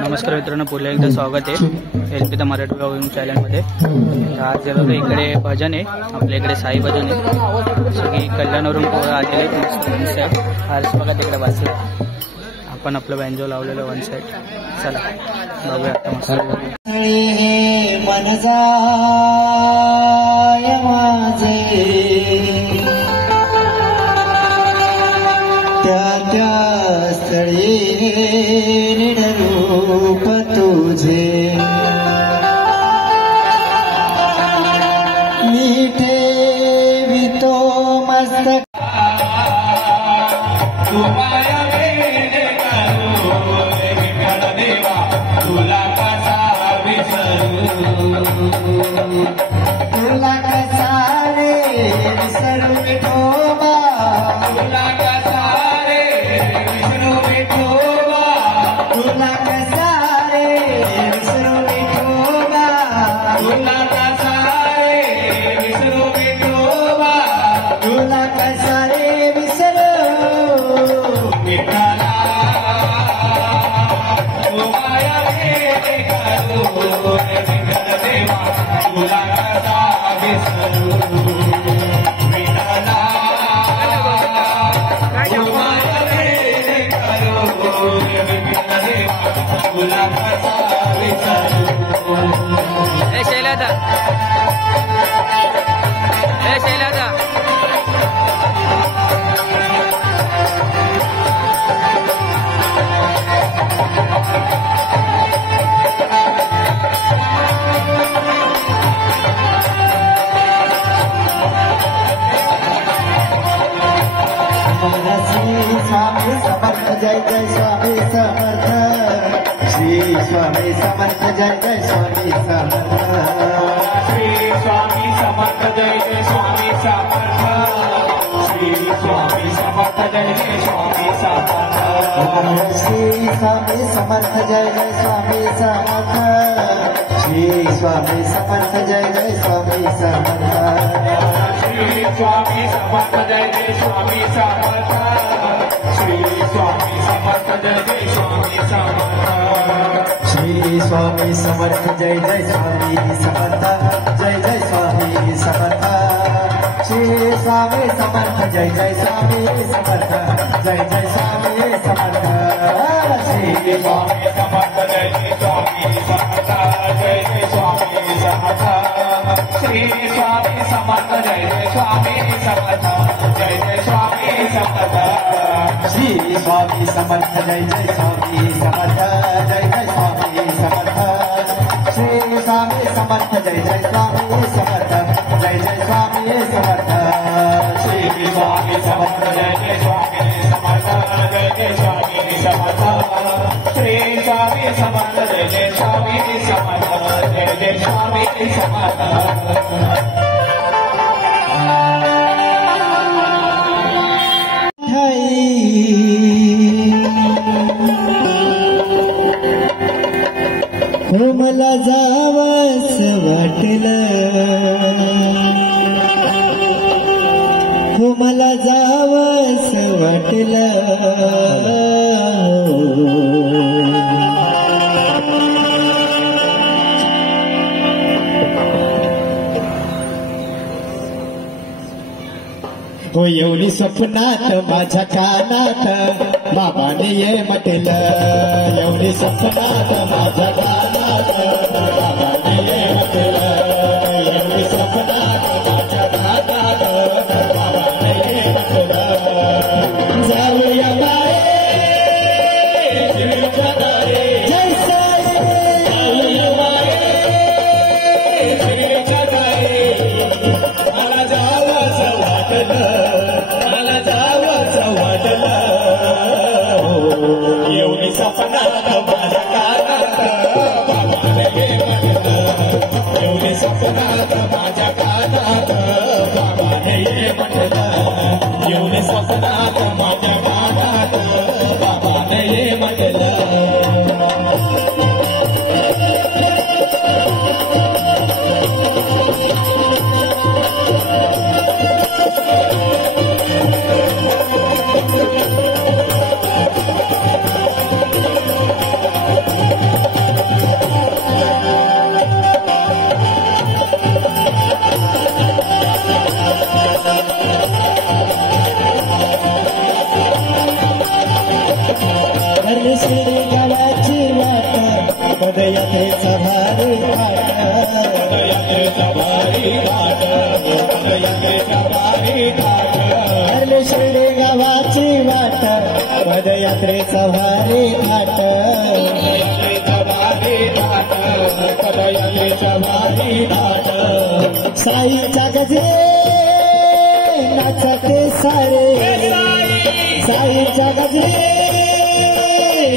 नमस्कार मित्रांनो, पुन्हा एकदा स्वागत आहे एलपीता मराठी व्लॉगिंग चॅनलमध्ये। आज बघा इकडे भजन आहे, आपल्या इकडे साई भजन आहे। सगळी कल्याणवरून पोरं आलेले मस्त वन साईड। हार्स बघा तिकडे बसले, आपण आपलं बँजो लावलेलं वन साईड। चला बघूया आता मस्त मन जाय माझे त्या स्थळी रूप तुझे मीठे वितो मस्तक तुला कसा रे विसरू विठोबा, तुला कसा रे विसरू विठोबा, तुला कसा रे विसरू विठोबा, तुला कसा रे विसरू विठोबा, तुला कसा रे विसरू विठ्ठला तुला कसा विसरू विठ्ठला तुला कसा विसरू। ए शैलादा, ए शैलादा, स्वामी समर्थ जय जय स्वामी समर्थ, श्री स्वामी समर्थ जय जय स्वामी समर्थ, श्री स्वामी समर्थ जय जय स्वामी समर्थ, श्री स्वामी समर्थ जय जय स्वामी समर्थ, श्री स्वामी समर्थ जय जय स्वामी समर्थ, श्री स्वामी समर्थ जय जय स्वामी समर्थ, श्री स्वामी समर्थ जय जय स्वामी समर्थ, श्री स्वामी समर्थ जय जय स्वामी समर्थ, श्री स्वामी समर्थ जय जय स्वामी समर्थ, जय जय स्वामी समर्थ, श्री स्वामी समर्थ जय जय स्वामी समर्थ, जय जय स्वामी समर्थ, श्री स्वामी समर्थ जय जय स्वामी समर्थ, जय जय स्वामी समर्थ, श्री स्वामी समर्थ जय जय स्वामी समर्थ, जय जय स्वामी समर्थ, श्री स्वामी समर्थ जय जय स्वामी समर्थ, जय जय स्वामी समर्थ, श्री स्वामी समर्थ जय जय स्वामी समर्थ, जय जय स्वामी समर्थ, श्री स्वामी समर्थ जय जय स्वामी समर्थ, जय जय स्वामी समर्थ, श्री स्वामी समर्थ जय जय स्वामी समर्थ, जय जय स्वामी समर्थ। मला जावस वाटलं, मला जावस वाटलं, हो एवढी स्वप्नात माझ्या कानात बाबाने ये म्हटलं, एवढी स्वप्नात माझ्या कानात बाबाने ये म्हटलं, एवढी स्वप्नात माझ्या कानात बाबाने ये म्हटलं, जाऊया बाळे जय साई, जाऊया बाळे मला जावंसं वाटलं, मला जावंसं वाटलं, एवढी सपनात माझ्या कानात बाबाने ये म्हटलं, पदयात्रेचा भारी घाट पदयात्रेचा भारी घाट पदयात्रेचा भारी घाट हरले शिर्डी गावाची वाट पदयात्रेचा भारी घाट पदयात्रेचा भारी घाट पदयात्रेचा भारी घाट साईच्या गजरे नाचते सारे साईच्या गजरे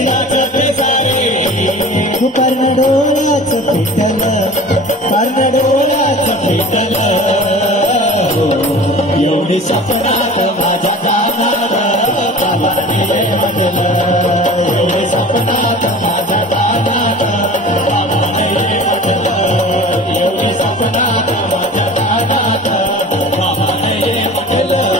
नाचते सारे कर्ण डोळ्याचं पिठलं कर्ण डोळ्याचं पिठलं एवढी स्वप्नात माझ्या कानात बाबाने म्हटलं एवढी स्वप्नात माझ्या कानात बाबाने म्हटलं एवढी स्वप्नात माझ्या कानात बाबाने म्हटलं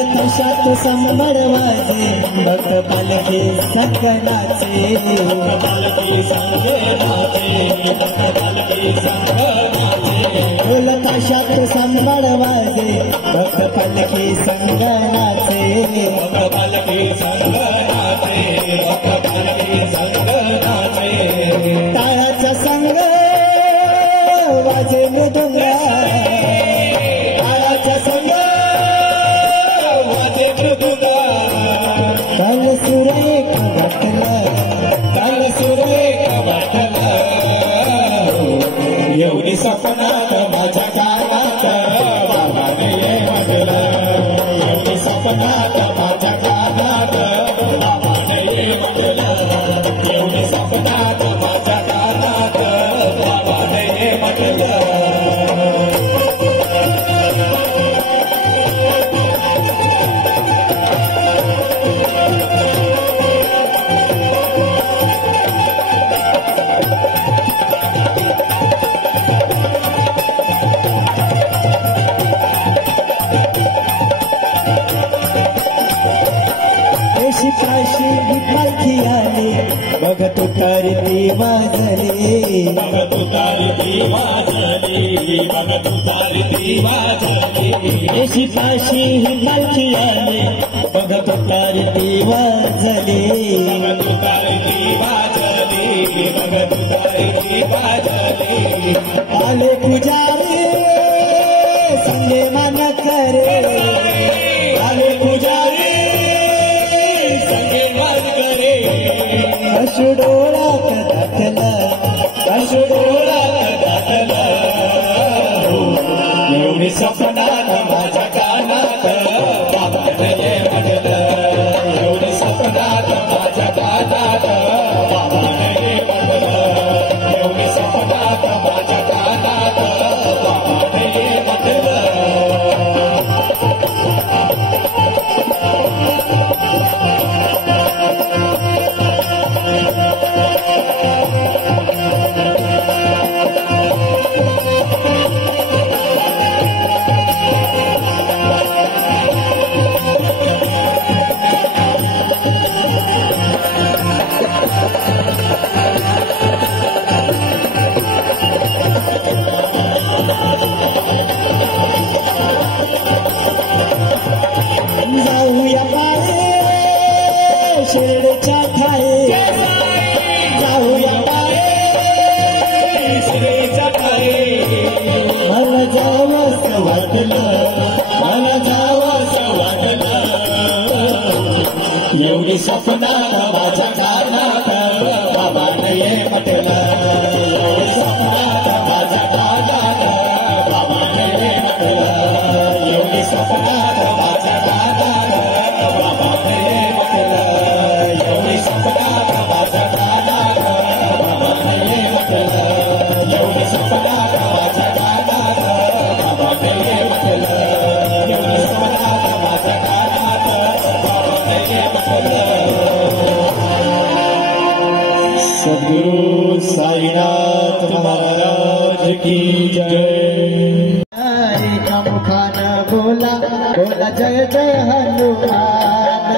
संबळ वाजे भक्त पालखी संगणाचे पालखी संगणाचे भक्त पालखी संगणाचे ढोल ताशात संबळ वाजे भक्त पालखी संगणाचे भक्त पालखी संगणाचे भक्त पालखी संगणाचे टाळाचा संग वाजे मृदुंगा टाळाचा संग काल सुरेख वाटलं काल सुरेख वाटलं एवढी स्वप्नात माझ्या कानात बाबाने म्हटलं एवढी स्वप्नात माझ्या कानात बाबाने म्हटलं एवढी स्वप्नात माझ्या कानात बाबाने म्हटलं काशी पालखी आली बघ तुतारी वाजली बघ तुतारी वाजली बघ तुतारी वाजली एशी काशी पालखी आली बघ तुतारी वाजली बघ तुतारी वाजली बघ तुतारी वाजली आले पुजारी संगे मान करे आले पुजारी अशुडोळात दाखलं अशुडोळात दाखलं एवढी स्वप्नात माझ्या कानात बाबाने म्हटलं एवढी स्वप्नात माझ्या कानात बाबाने म्हटलं एवढी स्वप्नात माझ्या कानात बाबाने म्हटलं जाऊया पारे शिर्डीच्या ठाई जाऊया पारे शिर्डीच्या ठाई मला जावंसं वाटलं मला जावंसं वाटलं एवढी स्वप्नात माझ्या कानात बाबाने म्हटलं एवढी स्वप्नात माझ्या कानात बाबाने म्हटलं एवढी स्वप्नात माझ्या कानात बाबाने म्हटलं एवढी स्वप्नात माझ्या कानात बाबाने म्हटलं एवढी स्वप्नात माझ्या कानात बाबाने म्हटलं एवढी स्वप्नात माझ्या कानात बाबाने म्हटलं सद्गुरु साईनाथ महाराज की जय। एक मुखान बोला बोला जय जय हनुमान,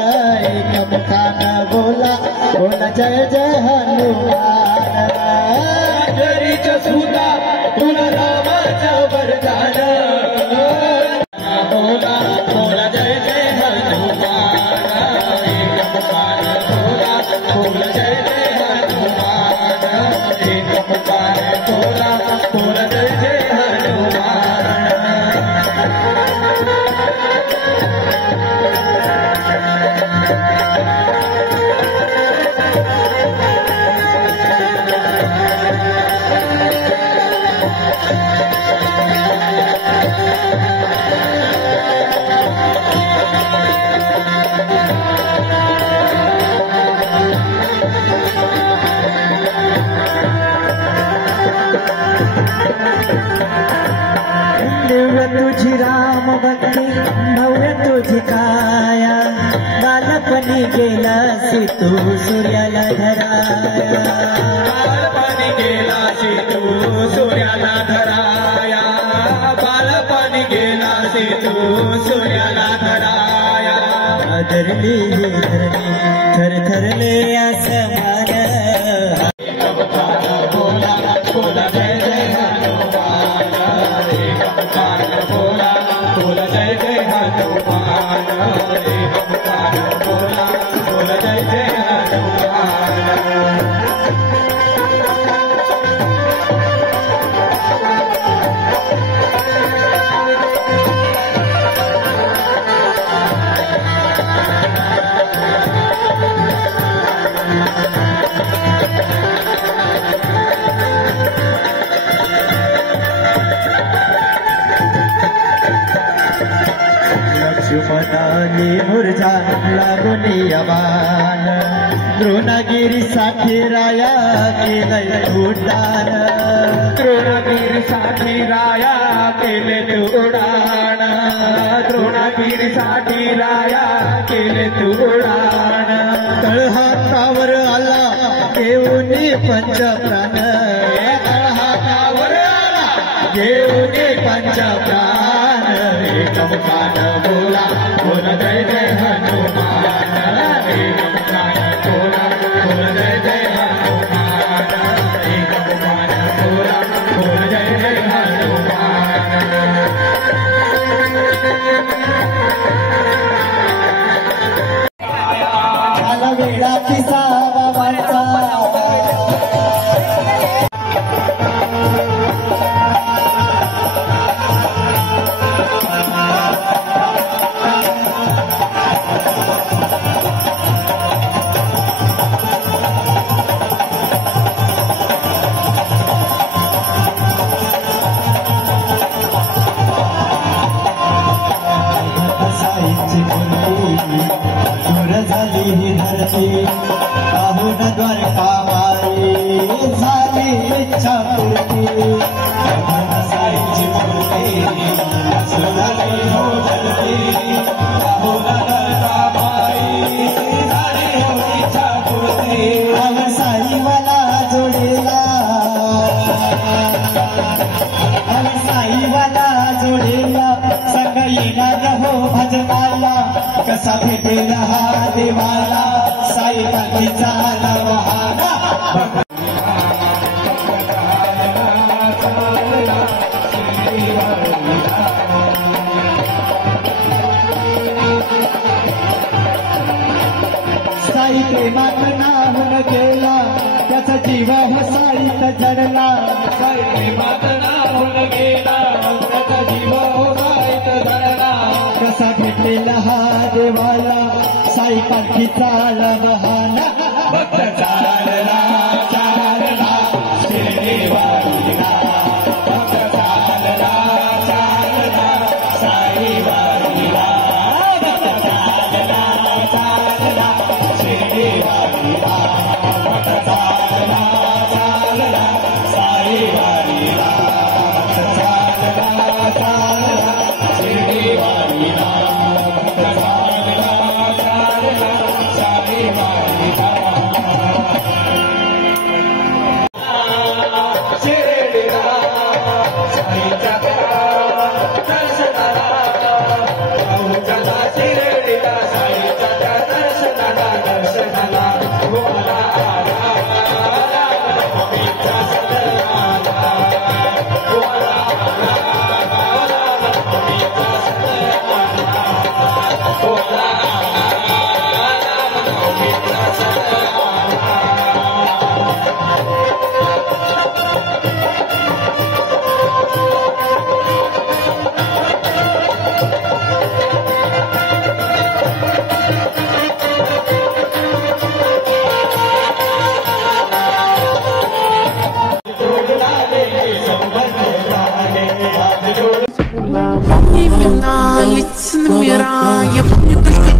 एक मुखान बोला बोला जय जय हनुमान। जरीच्या सुता तुला रामाचं वरदान, बोला बोला जय जय हनुमान, एक मुखान बोला बोला जय जय हनुमान, एक मुखान बोला बोला जय जय हनुमान। तुझी राम भक्ती भव्य तुझी काया, बालपणी गेलासी तू सूर्याला धराया, बालपणी गेलासी तू सूर्याला धराया, बालपणी गेलासी तू सूर्याला धराया। आदरली धरणी थरथरले आसमान, बोला बोला जय जय हनुमान, एक मुखान बोला बोला जय जय हनुमान, एक मुखान बोला बोला जय जय हनुमान। लक्ष्मणाने मुरझा लागुनी अवान, द्रोणागिरीसाठी राया केलंय उड्डाण, द्रोणागिरीसाठी राया केले तू उडाण, द्रोणागिरीसाठी राया केले तू उडाण। तळहातावर आला घेऊनी पंचप्राण, तळहातावर आला घेऊनी पंचप्राण, एक मुखान बोला बोला जय जय हनुमान, एक मुखान बोला बोला जय जय हनुमान, एक मुखान बोला बोला जय जय हनुमान। झाला वेळा पिसावा वाचा, पाहून द्वारका माई झाली इच्छा पूर्ती, साईची मूर्ती सुधारली हो जगती, पाहून द्वारका माई झाली हो इच्छा पूर्ती। अव साई मला जोडेला, अव साई मला जोडेला, सकाळी येणार हो भजनाला, कसा भेटेला हा देवाला, साई बाकीचा वाहना। साई प्रेमात नाहून गेला, त्याचा जीव हो साईत जडला, साई प्रेमात नाहून गेला, त्याचा जीव हो साईत जडला, कसा भेटलेला हा देवाला, साई पालखीचा बहाना। भक्त चालला चालला शिर्डीवारीला, भक्त चालला चालला साईवारीला, भक्त चालला चालला शिर्डीवारीला, भक्त चालला चालला साईवारीला, भक्त चालला चालला शिर्डीवारीला, भक्त चालला चालला साईवारीला। Имена, лица, номера, я помню только